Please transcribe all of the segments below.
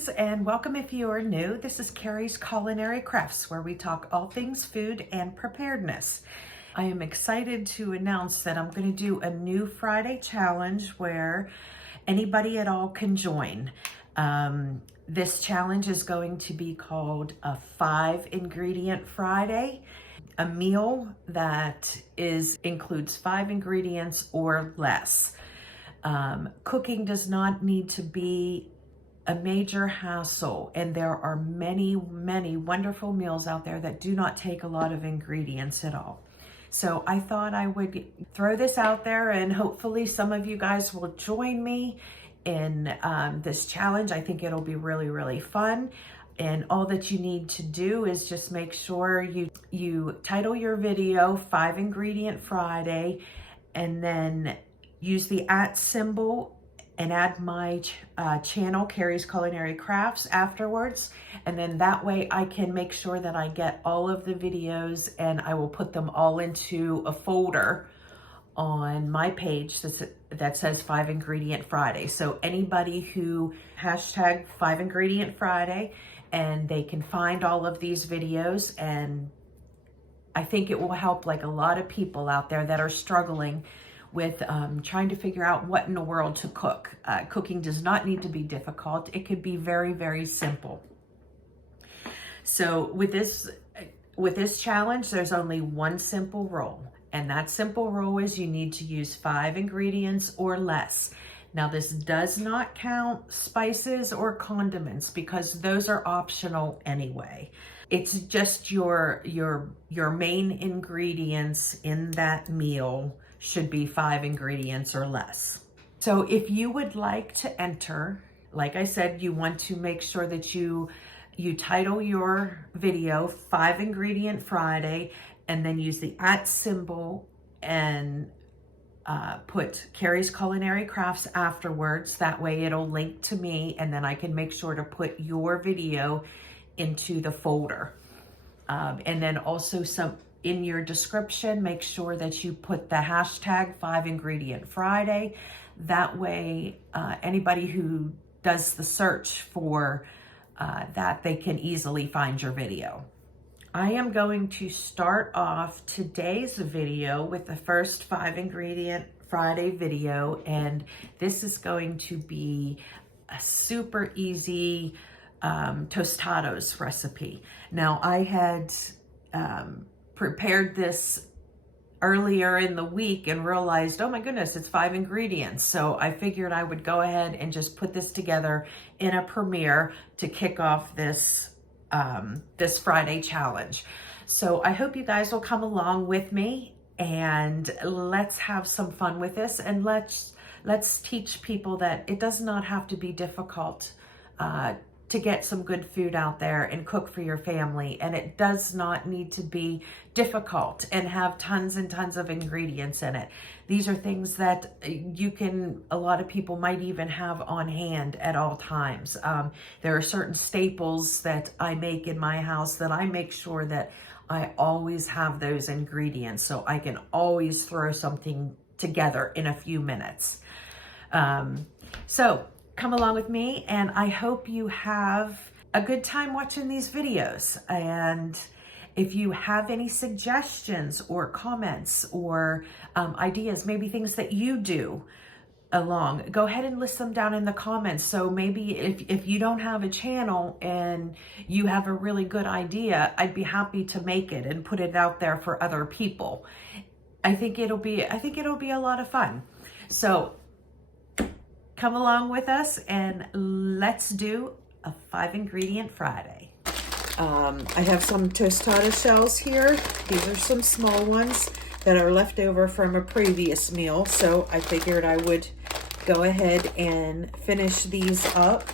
friends, and welcome if you are new. This is Carrie's Culinary Crafts, where we talk all things food and preparedness. I am excited to announce that I'm going to do a new Friday challenge where anybody at all can join. This challenge is going to be called a 5-ingredient Friday, a meal that includes 5 ingredients or less. Cooking does not need to be a major hassle, and there are many wonderful meals out there that do not take a lot of ingredients at all. So I thought I would throw this out there, and hopefully some of you guys will join me in this challenge. I think it'll be really fun, and all that you need to do is just make sure you title your video 5-ingredient Friday, and then use the @ symbol and add my channel, Carrie's Culinary Crafts, afterwards. And then that way I can make sure that I get all of the videos, and I will put them all into a folder on my page that says 5-ingredient Friday. So anybody who hashtag 5-ingredient Friday, and they can find all of these videos, and I think it will help like a lot of people out there that are struggling with trying to figure out what in the world to cook. Cooking does not need to be difficult. It could be very simple. So with this challenge, there's only one simple rule, and that simple rule is you need to use 5 ingredients or less. Now, this does not count spices or condiments because those are optional anyway. It's just your main ingredients in that meal should be 5 ingredients or less. So if you would like to enter, like I said, you want to make sure that you title your video 5-ingredient Friday, and then use the @ symbol and put Carrie's Culinary Crafts afterwards. That way it'll link to me, and then I can make sure to put your video into the folder. And then also in your description, make sure that you put the hashtag 5-ingredient Friday. That way, anybody who does the search for that, they can easily find your video. I am going to start off today's video with the first 5-ingredient Friday video, and this is going to be a super easy tostados recipe. Now, I had prepared this earlier in the week and realized, oh my goodness, it's 5 ingredients. So I figured I would go ahead and just put this together in a premiere to kick off this this Friday challenge. So I hope you guys will come along with me, and let's have some fun with this, and let's teach people that it does not have to be difficult to get some good food out there and cook for your family. And it does not need to be difficult and have tons and tons of ingredients in it. These are things that a lot of people might even have on hand at all times. There are certain staples that I make in my house that I make sure that I always have those ingredients, so I can always throw something together in a few minutes. So come along with me, and I hope you have a good time watching these videos. And if you have any suggestions or comments or ideas, maybe things that you do along, go ahead and list them down in the comments. So maybe if you don't have a channel and you have a really good idea, I'd be happy to make it and put it out there for other people. I think it'll be a lot of fun. So come along with us, and let's do a 5-ingredient Friday. I have some tostada shells here. These are some small ones that are left over from a previous meal, so I figured I would go ahead and finish these up.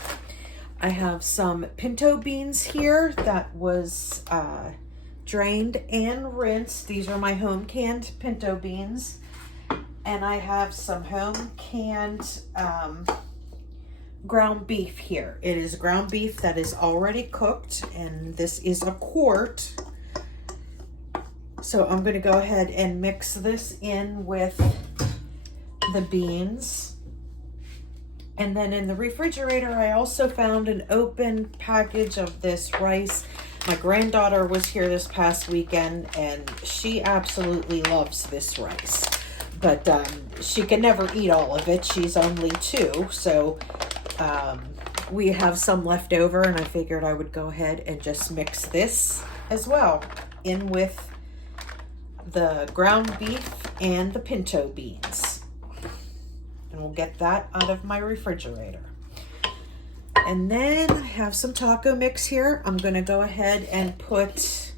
I have some pinto beans here that was drained and rinsed. These are my home canned pinto beans. And I have some home canned ground beef here. It is ground beef that is already cooked, and this is a quart. So I'm going to go ahead and mix this in with the beans. And then in the refrigerator, I also found an open package of this rice. My granddaughter was here this past weekend and she absolutely loves this rice. But she can never eat all of it. She's only 2, so we have some left over, and I figured I would go ahead and just mix this as well in with the ground beef and the pinto beans. And we'll get that out of my refrigerator. And then I have some taco mix here. I'm gonna go ahead and put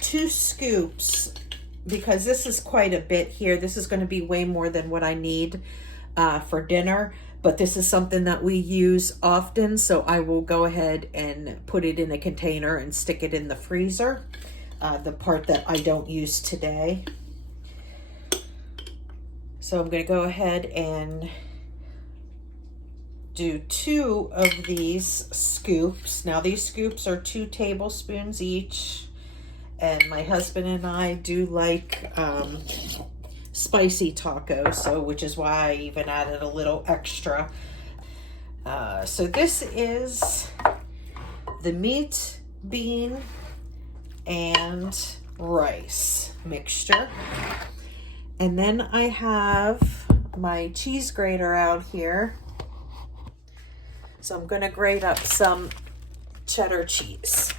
2 scoops because this is quite a bit here. This is gonna be way more than what I need for dinner, but this is something that we use often, so I will go ahead and put it in a container and stick it in the freezer, the part that I don't use today. So I'm going to go ahead and do 2 of these scoops. Now these scoops are 2 tablespoons each, and my husband and I do like spicy tacos, so which is why I even added a little extra. So this is the meat, bean, and rice mixture. And then I have my cheese grater out here. So I'm going to grate up some cheddar cheese.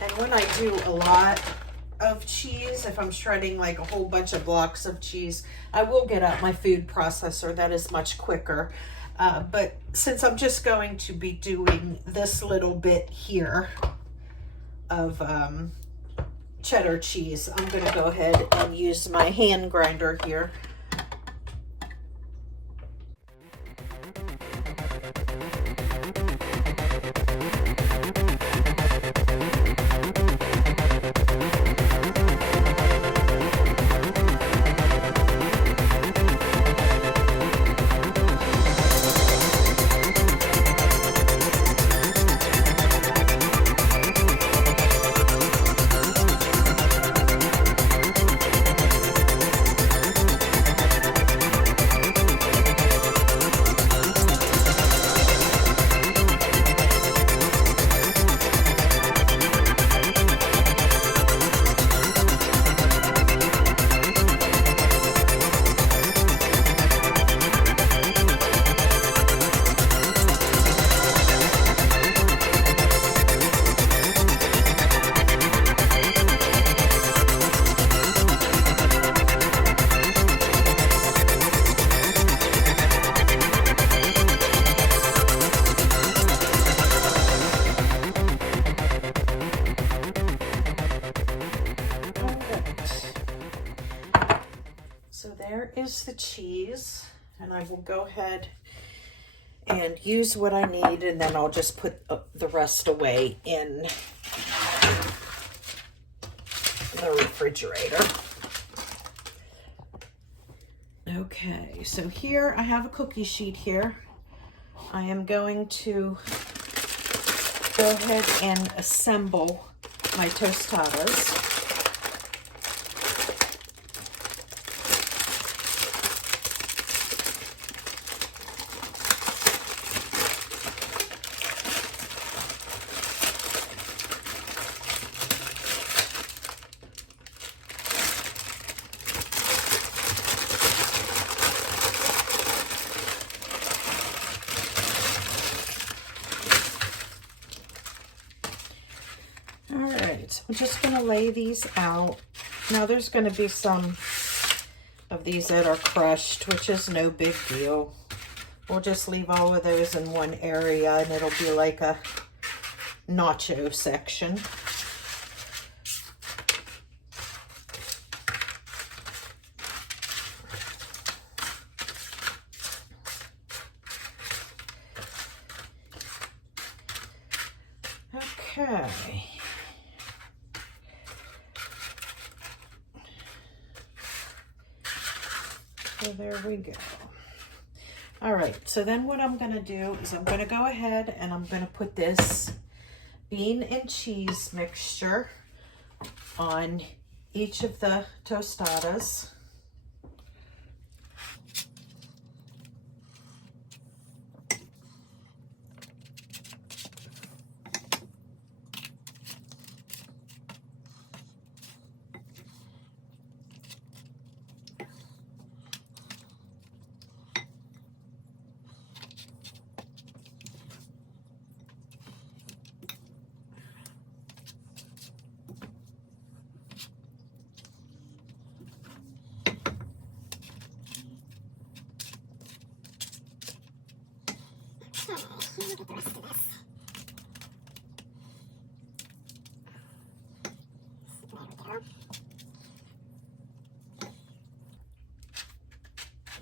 And when I do a lot of cheese, if I'm shredding like a whole bunch of blocks of cheese, I will get out my food processor. That is much quicker. But since I'm just going to be doing this little bit here of cheddar cheese, I'm going to go ahead and use my hand grinder here. So there is the cheese, and I will go ahead and use what I need, and then I'll just put the rest away in the refrigerator. Okay, so here I have a cookie sheet here. I am going to go ahead and assemble my tostadas. I'm just going to lay these out. Now there's going to be some of these that are crushed, which is no big deal. We'll just leave all of those in one area and it'll be like a nacho section. Okay. So there we go. All right, so then what I'm gonna do is I'm gonna go ahead and I'm gonna put this bean and cheese mixture on each of the tostadas.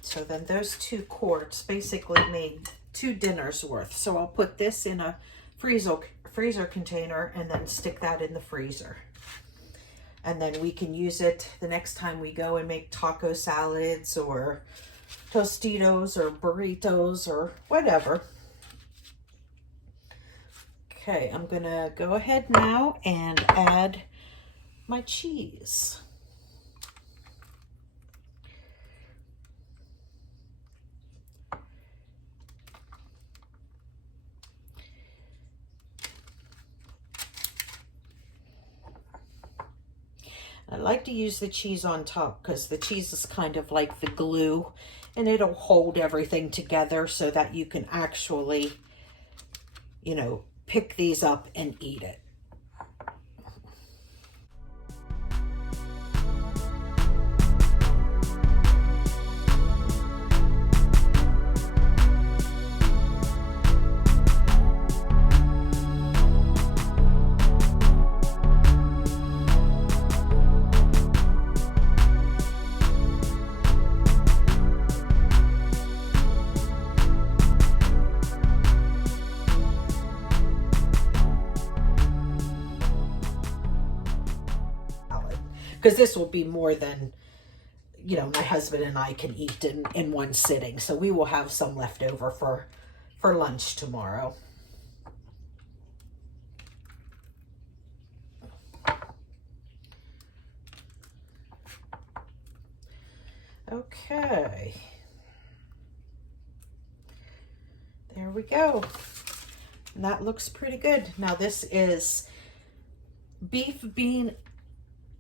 So then those 2 quarts basically made 2 dinners worth. So I'll put this in a freezer container and then stick that in the freezer. And then we can use it the next time we go and make taco salads or Tostitos or burritos or whatever. Okay, I'm gonna go ahead now and add my cheese. I like to use the cheese on top because the cheese is kind of like the glue and it'll hold everything together so that you can actually, you know, pick these up and eat it. Because this will be more than, you know, my husband and I can eat in one sitting. So we will have some left over for lunch tomorrow. Okay. There we go. And that looks pretty good. Now this is beef, bean,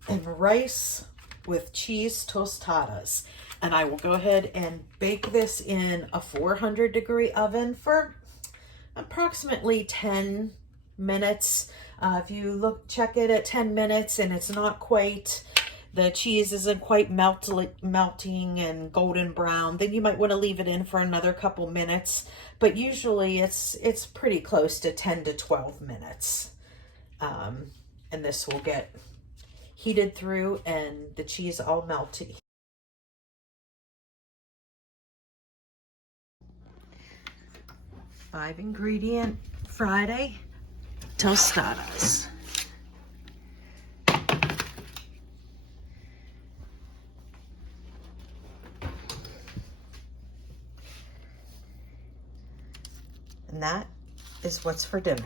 and rice with cheese tostadas. And I will go ahead and bake this in a 400-degree oven for approximately 10 minutes. If you check it at 10 minutes and it's not quite, the cheese isn't quite melting and golden brown, then you might want to leave it in for another couple minutes. But usually it's pretty close to 10 to 12 minutes. And this will get heated through and the cheese all melty. Five ingredient Friday tostadas. And that is what's for dinner.